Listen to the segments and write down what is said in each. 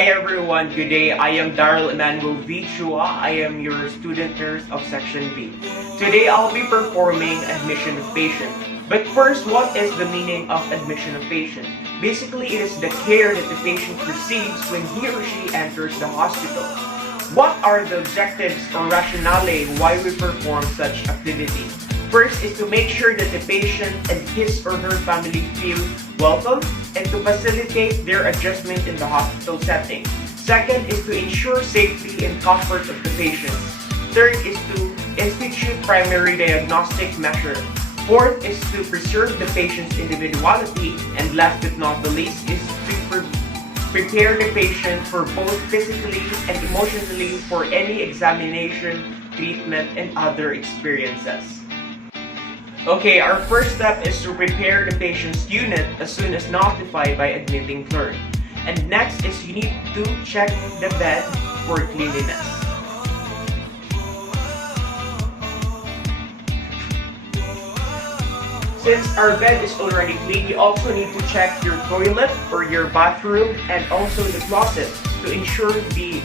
Hi everyone, good day. I am Daryl Emmanuel V. Chua. I am your student nurse of Section B. Today I'll be performing admission of patient. But first, what is the meaning of admission of patient? Basically, it is the care that the patient receives when he or she enters the hospital. What are the objectives or rationale why we perform such activity? First is to make sure that the patient and his or her family feel welcome and to facilitate their adjustment in the hospital setting. Second is to ensure safety and comfort of the patient. Third is to institute primary diagnostic measure. Fourth is to preserve the patient's individuality. And last but not the least is to prepare the patient for both physically and emotionally for any examination, treatment, and other experiences. Okay, our first step is to prepare the patient's unit as soon as notified by admitting clerk. And next is you need to check the bed for cleanliness. Since our bed is already clean, you also need to check your toilet or your bathroom and also the closet to ensure the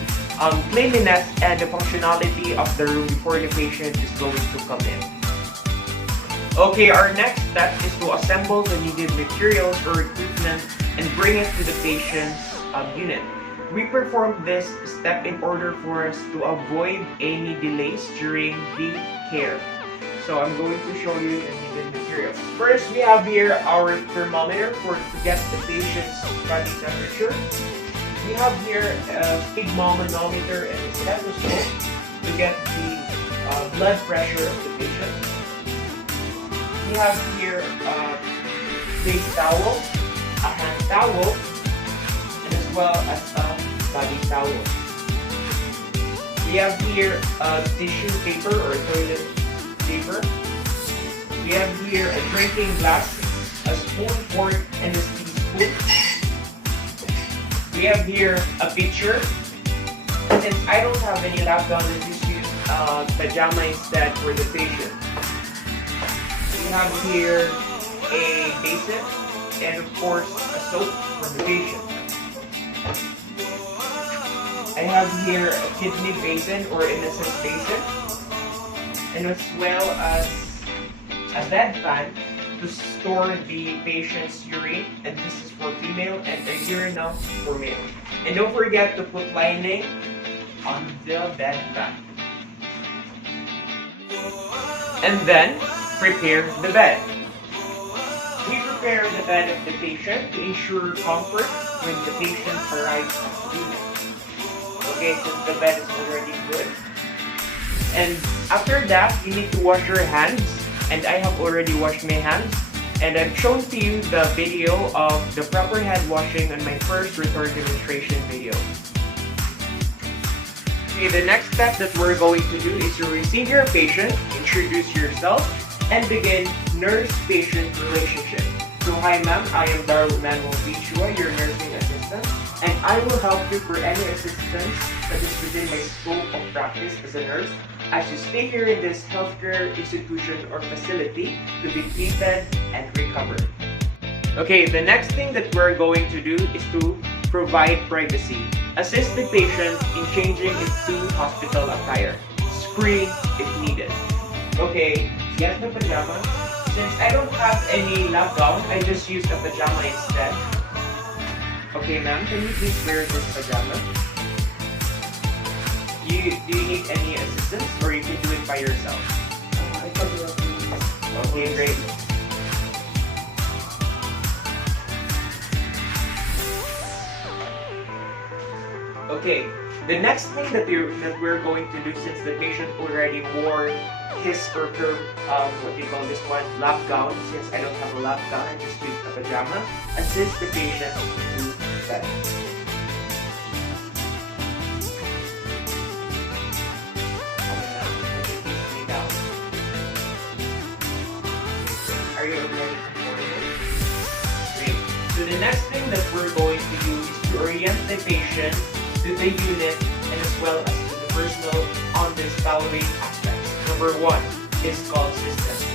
cleanliness and the functionality of the room before the patient is going to come in. Okay, our next step is to assemble the needed materials or equipment and bring it to the patient's unit. We perform this step in order for us to avoid any delays during the care. So I'm going to show you the needed materials. First, we have here our thermometer to get the patient's body temperature. We have here a sphygmomanometer and a stethoscope to get the blood pressure of the patient. We have here a face towel, a hand towel, and as well as a body towel. We have here a tissue paper or toilet paper. We have here a drinking glass, a spoon, fork, and a teaspoon. We have here a pitcher. Since I don't have any lap gown, I just use pajama instead for the patient. We have here a basin and of course a soap for the patient. I have here a kidney basin or innocent basin, and as well as a bed fan to store the patient's urine, and this is for female, and a urinal for male. And don't forget to put lining on the bed fan. And then prepare the bed. We prepare the bed of the patient to ensure comfort when the patient arrives at the unit. Okay, since the bed is already good. And after that, you need to wash your hands. And I have already washed my hands. And I've shown to you the video of the proper hand washing on my first return demonstration video. Okay, the next step that we're going to do is to receive your patient, introduce yourself, and begin nurse-patient relationship. So hi ma'am, I am Daryl Emmanuel V. Chua, your nursing assistant, and I will help you for any assistance that is within my scope of practice as a nurse as you stay here in this healthcare institution or facility to be treated and recover. Okay, the next thing that we're going to do is to provide privacy. Assist the patient in changing into hospital attire. Screen if needed. Okay, get the pajama. Since I don't have any lap gown, I just use the pajama instead. Okay ma'am, can you please wear this pajama? Do you need any assistance or you can do it by yourself? I can do it. Okay, great. Okay, the next thing that we're going to do, since the patient already wore his or her, what do you call this one, lap gown. Since I don't have a lap gown, I just use a pajama. Assist the patient to bed. Are you ready for it? Great. So the next thing that we're going to do is to orient the patient to the unit and as well as to the personal on this following aspects. Number one is called system.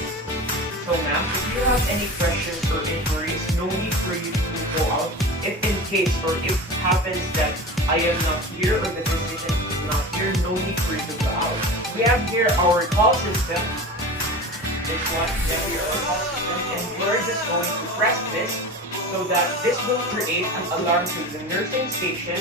So ma'am, if you have any questions or inquiries, no need for you to go out. If in case or if it happens that I am not here or the physician is not here, no need for you to go out. We have here our call system. This one, we have here our call system, and we're just going to press this so that this will create an alarm to the nursing station,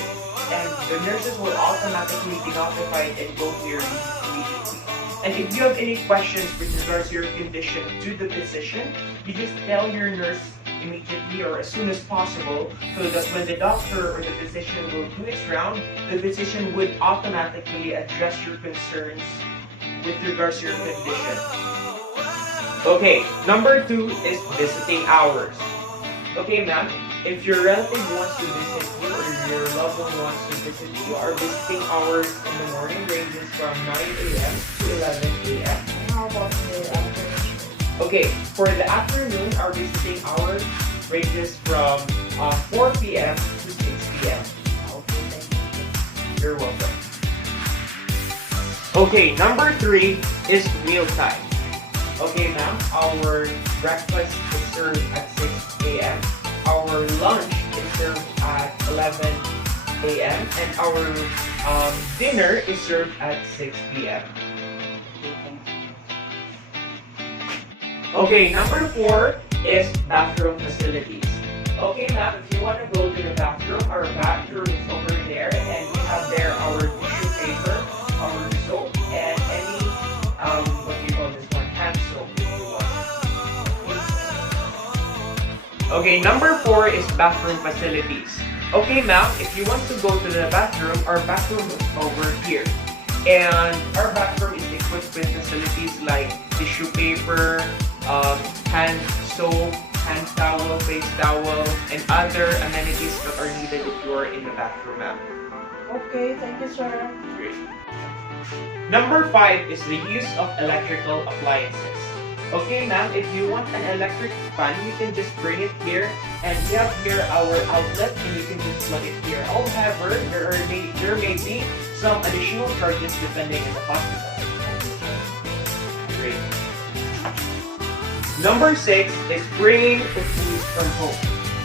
and the nurses will automatically be notified and go to your unit immediately. And if you have any questions with regards to your condition to the physician, you just tell your nurse immediately or as soon as possible, so that when the doctor or the physician will do its round, the physician would automatically address your concerns with regards to your condition. Okay, number 2 is visiting hours. Okay, ma'am, if your relative wants to visit you or your loved one wants to visit you, our visiting hours in the morning ranges from 9 a.m. to 11 a.m. How about the afternoon? Okay, for the afternoon, our visiting hours ranges from 4 p.m. to 6 p.m. Okay, thank you. You're welcome. Okay, number 3 is mealtime. Okay, ma'am, our breakfast is served at 6 a.m. Our lunch is served at 11 a.m. and our dinner is served at 6 p.m. Okay, number 4 is bathroom facilities. Okay, ma'am, if you want to go to the bathroom, our bathroom is over there, and we have there our tissue paper, our soap, and any what do you call this one? Hand soap if you want. Okay, number 4 is bathroom facilities. Okay, ma'am, if you want to go to the bathroom, our bathroom is over here. And our bathroom is equipped with facilities like tissue paper, hand soap, hand towel, face towel, and other amenities that are needed if you are in the bathroom, ma'am. Okay, thank you, sir. Great. Number 5 is the use of electrical appliances. Okay, ma'am, if you want an electric fan, you can just bring it here, and we have here our outlet, and you can just plug it here. However, there may be some additional charges depending on the hospital. Great. Number 6 is bringing the foods from home.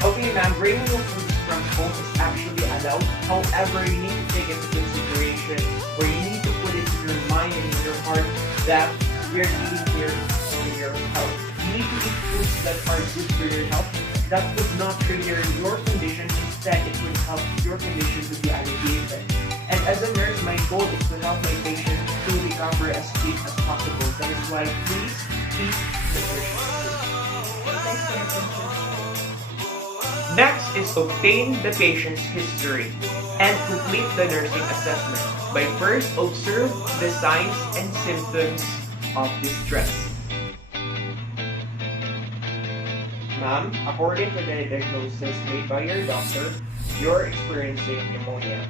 Okay, ma'am, bringing the foods from home is actually allowed. However, you need to take into consideration, or you need to put it in your mind and in your heart, that we're eating here for your health. You need to eat foods that are good for your health. That would not trigger your condition. Instead, it would help your condition to be alleviated. And as a nurse, my goal is to help my patient to recover as quick as possible. That is why please eat nutritious food. Thanks for your attention. Next is obtain the patient's history and complete the nursing assessment by first observe the signs and symptoms of distress. Ma'am, according to the diagnosis made by your doctor, you're experiencing pneumonia.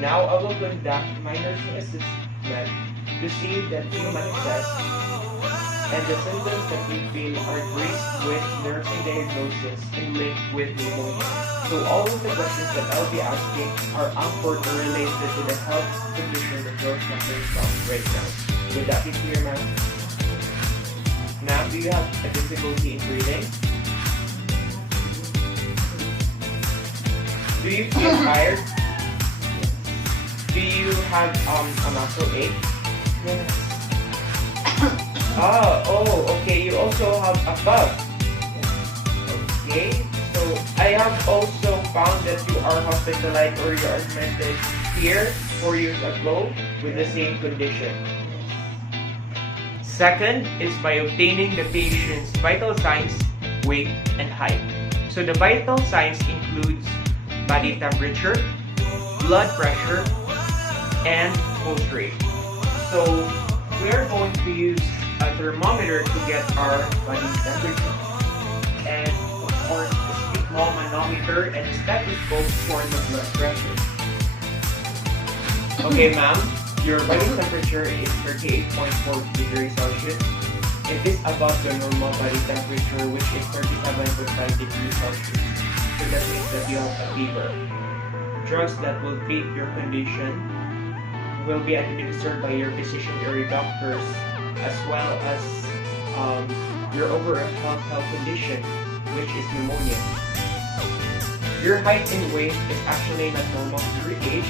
Now I will conduct my nursing assessment to see the human test and the symptoms that we feel are traced with nursing diagnosis and linked with pneumonia. So all of the questions that I'll be asking are important or related to the health condition that you're suffering from right now. Would that be clear, ma'am? Now, do you have a difficulty in breathing? Do you feel tired? Do you have a muscle ache? Yes. Okay. You also have a cough. Okay. So I have also found that you are hospitalized or you are admitted here 4 years ago with the same condition. Second is by obtaining the patient's vital signs, weight, and height. So the vital signs includes body temperature, blood pressure, and pulse rate. So we are going to use a thermometer to get our body temperature, and of course a small manometer and a stethoscope for the blood pressure. Okay, ma'am, your body temperature is 38.4 degrees Celsius. It is above the normal body temperature, which is 37.5 degrees Celsius. So that means that you have a fever. Drugs that will treat your condition will be administered by your physician or your doctors, as well as your overall health condition, which is pneumonia. Your height and weight is actually not normal to your age.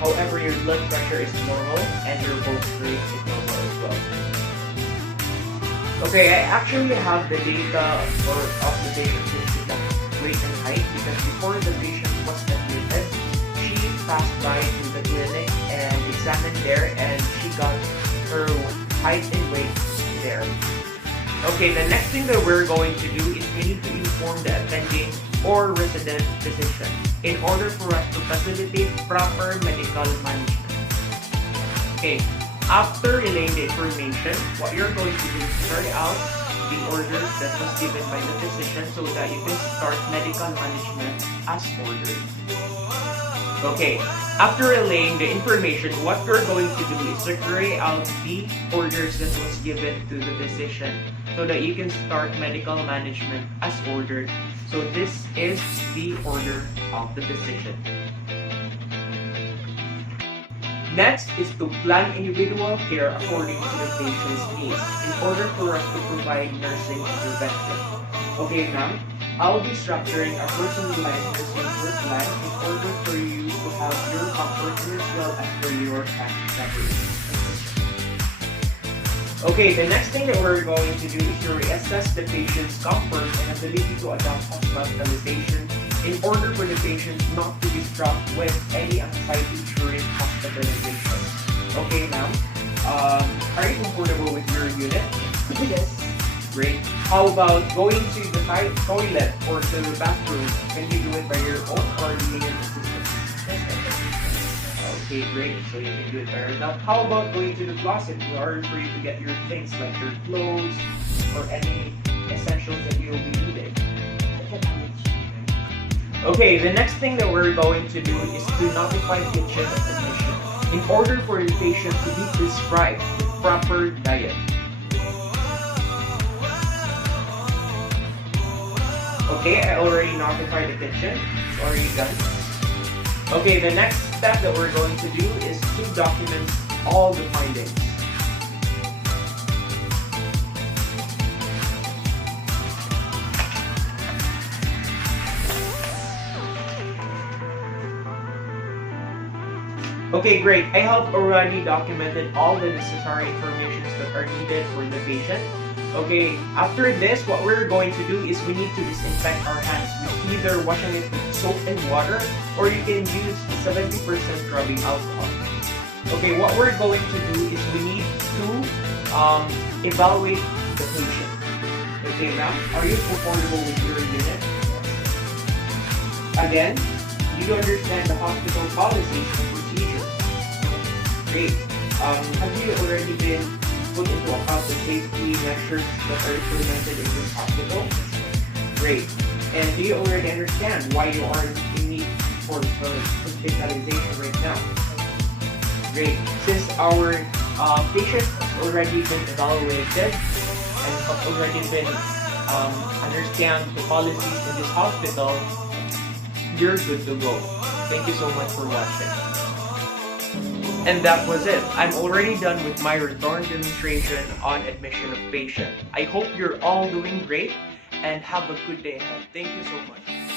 However, your blood pressure is normal and your pulse rate is normal as well. Okay, I actually have the data of the patient's weight and height because before the patient was admitted, she passed by to the clinic and examined there, and she got her height and weight there. Okay, the next thing that we're going to do is we need to inform the attending or resident physician in order for us to facilitate proper medical management. Okay, after relaying the information, what you're going to do is carry out the orders that was given by the physician so that you can start medical management as ordered. Okay, after relaying the information, what you're going to do is to carry out the orders that was given to the physician so that you can start medical management as ordered. So this is the order of the physician. Next is to plan individual care according to the patient's needs in order for us to provide nursing intervention. Okay, ma'am, I'll be structuring a personalized nursing care plan in order for you to have your comfort as well as for your category. Okay, the next thing that we're going to do is to reassess the patient's comfort and ability to adopt hospitalization in order for the patient not to be struck with any anxiety during hospitalization. Okay, ma'am, are you comfortable with your unit? Yes. Great. How about going to the toilet or to the bathroom? Can you do it by your own or do you need assistance? Okay, great. So you can do it by yourself. How about going to the closet in order for you to get your things like your clothes or any essentials that you'll be needing? Okay, the next thing that we're going to do is to notify the kitchen of admission in order for the patient to be prescribed the proper diet. Okay, I already notified the kitchen. It's already done. Okay, the next step that we're going to do is to document all the findings. Okay, great. I have already documented all the necessary information that are needed for the patient. Okay, after this, what we're going to do is we need to disinfect our hands with either washing it with soap and water, or you can use 70% rubbing alcohol. Okay, what we're going to do is we need to evaluate the patient. Okay, ma'am, are you comfortable with your unit? Again, you understand the hospital policies and procedures. Great. Have you already been put into account the safety measures that are implemented in this hospital? Great. And do you already understand why you are in need for hospitalization right now? Great. Since our patient has already been evaluated and have already been understand the policies in this hospital, you're good to go. Thank you so much for watching. And that was it. I'm already done with my return demonstration on admission of patient. I hope you're all doing great and have a good day ahead. Thank you so much.